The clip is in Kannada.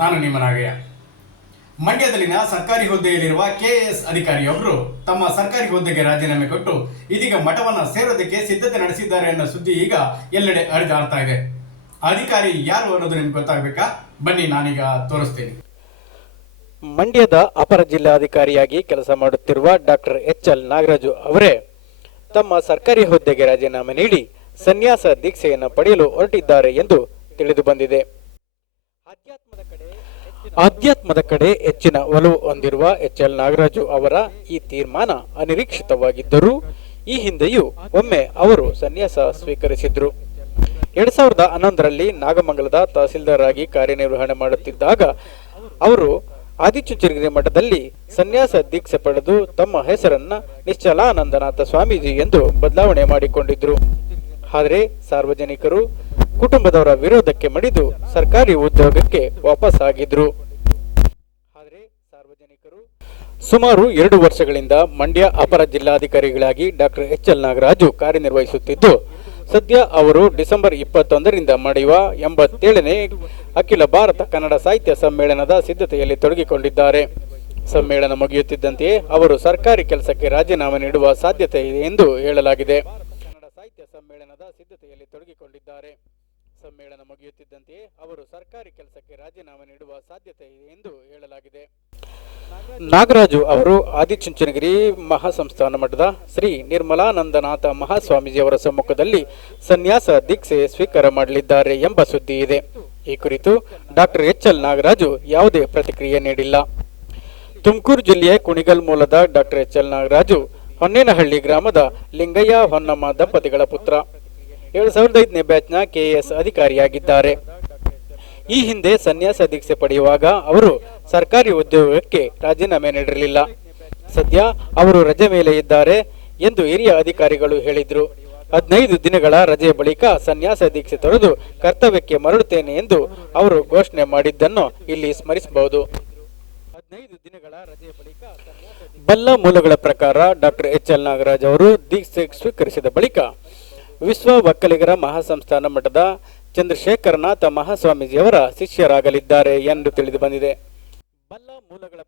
ನಾನು ನಿಮ್ಮ ನಾಗಯ್ಯ. ಮಂಡ್ಯದಲ್ಲಿನ ಸರ್ಕಾರಿ ಹುದ್ದೆಯಲ್ಲಿರುವ ಕೆಎಎಸ್ ಅಧಿಕಾರಿಯೊಬ್ಬರು ತಮ್ಮ ಸರ್ಕಾರಿ ಹುದ್ದೆಗೆ ರಾಜೀನಾಮೆ ಕೊಟ್ಟು ಇದೀಗ ಮಠವನ್ನು ಸೇರೋದಕ್ಕೆ ಸಿದ್ಧತೆ ನಡೆಸಿದ್ದಾರೆ ಅನ್ನೋ ಸುದ್ದಿ ಈಗ ಎಲ್ಲೆಡೆ ಹರಿದಾಡ್ತಾ ಇದೆ. ಅಧಿಕಾರಿ ಯಾರು ಅನ್ನೋದು ನಿಮ್ಗೆ ಗೊತ್ತಾಗಬೇಕಾ? ಬನ್ನಿ, ನಾನೀಗ ತೋರಿಸ್ತೀನಿ. ಮಂಡ್ಯದ ಅಪರ ಜಿಲ್ಲಾಧಿಕಾರಿಯಾಗಿ ಕೆಲಸ ಮಾಡುತ್ತಿರುವ ಡಾಕ್ಟರ್ ಎಚ್ ಎಲ್ ನಾಗರಾಜು ಅವರೇ ತಮ್ಮ ಸರ್ಕಾರಿ ಹುದ್ದೆಗೆ ರಾಜೀನಾಮೆ ನೀಡಿ ಸನ್ಯಾಸ ದೀಕ್ಷೆಯನ್ನು ಪಡೆಯಲು ಹೊರಟಿದ್ದಾರೆ ಎಂದು ತಿಳಿದು ಬಂದಿದೆ. ಆಧ್ಯಾತ್ಮದ ಕಡೆ ಹೆಚ್ಚಿನ ಒಲವು. ಹೊಂದಿರುವ ಎಚ್ ಎಲ್ ನಾಗರಾಜು ಅವರ ಈ ತೀರ್ಮಾನ ಅನಿರೀಕ್ಷಿತವಾಗಿದ್ದರೂ ಈ ಹಿಂದೆಯೂ ಒಮ್ಮೆ ಅವರು ಸನ್ಯಾಸ ಸ್ವೀಕರಿಸಿದ್ರು. ಎರಡ್ ಸಾವಿರದ ಹನ್ನೊಂದರಲ್ಲಿ ನಾಗಮಂಗಲದ ತಹಸೀಲ್ದಾರ್ ಆಗಿ ಕಾರ್ಯನಿರ್ವಹಣೆ ಮಾಡುತ್ತಿದ್ದಾಗ ಅವರು ಆದಿಚುಂಚನಗಿರಿ ಮಠದಲ್ಲಿ ಸನ್ಯಾಸ ದೀಕ್ಷೆ ಪಡೆದು ತಮ್ಮ ಹೆಸರನ್ನ ನಿಶ್ಚಲಾನಂದನಾಥ ಸ್ವಾಮೀಜಿ ಎಂದು ಬದಲಾವಣೆ ಮಾಡಿಕೊಂಡಿದ್ರು. ಆದರೆ ಸಾರ್ವಜನಿಕರು ಕುಟುಂಬದವರ ವಿರೋಧಕ್ಕೆ ಮಣಿದು ಸರ್ಕಾರಿ ಉದ್ಯೋಗಕ್ಕೆ ವಾಪಸ್ ಆಗಿದ್ರು ಆದರೆ ಸಾರ್ವಜನಿಕರು ಸುಮಾರು ಎರಡು ವರ್ಷಗಳಿಂದ ಮಂಡ್ಯ ಅಪರ ಜಿಲ್ಲಾಧಿಕಾರಿಗಳಾಗಿ ಡಾಕ್ಟರ್ ಎಚ್ ಎಲ್ ನಾಗರಾಜು ಕಾರ್ಯನಿರ್ವಹಿಸುತ್ತಿದ್ದು, ಸದ್ಯ ಅವರು ಡಿಸೆಂಬರ್ ಇಪ್ಪತ್ತೊಂದರಿಂದ ನಡೆಯುವ ಎಂಬತ್ತೇಳನೇ ಅಖಿಲ ಭಾರತ ಕನ್ನಡ ಸಾಹಿತ್ಯ ಸಮ್ಮೇಳನದ ಸಿದ್ಧತೆಯಲ್ಲಿ ತೊಡಗಿಕೊಂಡಿದ್ದಾರೆ. ಸಮ್ಮೇಳನ ಮುಗಿಯುತ್ತಿದ್ದಂತೆಯೇ ಅವರು ಸರ್ಕಾರಿ ಕೆಲಸಕ್ಕೆ ರಾಜೀನಾಮೆ ನೀಡುವ ಸಾಧ್ಯತೆ ಇದೆ ಎಂದು ಹೇಳಲಾಗಿದೆ. ಕನ್ನಡ ಸಾಹಿತ್ಯ ಸಮ್ಮೇಳನದ ಸಿದ್ಧತೆಯಲ್ಲಿ ತೊಡಗಿಕೊಂಡಿದ್ದಾರೆ. ಸಮ್ಮೇಳನ ಮುಗಿಯುತ್ತಿದ್ದಂತೆಯೇ ಅವರು ಸರ್ಕಾರಿ ಕೆಲಸಕ್ಕೆ ರಾಜೀನಾಮೆ ನೀಡುವ ಸಾಧ್ಯತೆ ಇದೆ ಎಂದು ಹೇಳಲಾಗಿದೆ. ನಾಗರಾಜು ಅವರು ಆದಿಚುಂಚನಗಿರಿ ಮಹಾಸಂಸ್ಥಾನ ಮಠದ ಶ್ರೀ ನಿರ್ಮಲಾನಂದನಾಥ ಮಹಾಸ್ವಾಮೀಜಿಯವರ ಸಮ್ಮುಖದಲ್ಲಿ ಸನ್ಯಾಸ ದೀಕ್ಷೆ ಸ್ವೀಕಾರ ಮಾಡಲಿದ್ದಾರೆ ಎಂಬ ಸುದ್ದಿ ಇದೆ. ಈ ಕುರಿತು ಡಾಕ್ಟರ್ ಎಚ್ ಎಲ್ ನಾಗರಾಜು ಯಾವುದೇ ಪ್ರತಿಕ್ರಿಯೆ ನೀಡಿಲ್ಲ. ತುಮಕೂರು ಜಿಲ್ಲೆಯ ಕುಣಿಗಲ್ ಮೂಲದ doctor H L Nagaraju Honnenahalli ಗ್ರಾಮದ ಲಿಂಗಯ್ಯ ಹೊನ್ನಮ್ಮ ದಂಪತಿಗಳ ಪುತ್ರ. ಏಳು ಸಾವಿರದ ಐದನೇ ಬ್ಯಾಚ್ನ ಕೆಎಎಸ್ ಅಧಿಕಾರಿಯಾಗಿದ್ದಾರೆ. ಈ ಹಿಂದೆ ಸನ್ಯಾಸ ದೀಕ್ಷೆ ಪಡೆಯುವಾಗ ಅವರು ಸರ್ಕಾರಿ ಉದ್ಯೋಗಕ್ಕೆ ರಾಜೀನಾಮೆ ನೀಡಿರಲಿಲ್ಲ. ಸದ್ಯ ಅವರು ರಜೆ ಮೇಲೆ ಇದ್ದಾರೆ ಎಂದು ಹಿರಿಯ ಅಧಿಕಾರಿಗಳು ಹೇಳಿದರು. ಹದಿನೈದು ದಿನಗಳ ರಜೆ ಬಳಿಕ ಸನ್ಯಾಸ ದೀಕ್ಷೆ ತೊರೆದು ಕರ್ತವ್ಯಕ್ಕೆ ಮರಳುತ್ತೇನೆ ಎಂದು ಅವರು ಘೋಷಣೆ ಮಾಡಿದ್ದನ್ನು ಇಲ್ಲಿ ಸ್ಮರಿಸಬಹುದು. ಹದಿನೈದು ದಿನಗಳ ರಜೆ ಬಳಿಕ ಬಲ್ಲ ಮೂಲಗಳ ಪ್ರಕಾರ ಡಾಕ್ಟರ್ ಎಚ್ ಎಲ್ ನಾಗರಾಜ್ ಅವರು ದೀಕ್ಷೆ ಸ್ವೀಕರಿಸಿದ ಬಳಿಕ ವಿಶ್ವ ಒಕ್ಕಲಿಗರ ಮಹಾಸಂಸ್ಥಾನ ಮಠದ ಚಂದ್ರಶೇಖರನಾಥ ಮಹಾಸ್ವಾಮೀಜಿಯವರ ಶಿಷ್ಯರಾಗಲಿದ್ದಾರೆ ಎಂದು ತಿಳಿದು ಬಂದಿದೆ. ಬಲ್ಲ ಮೂಲಗಳ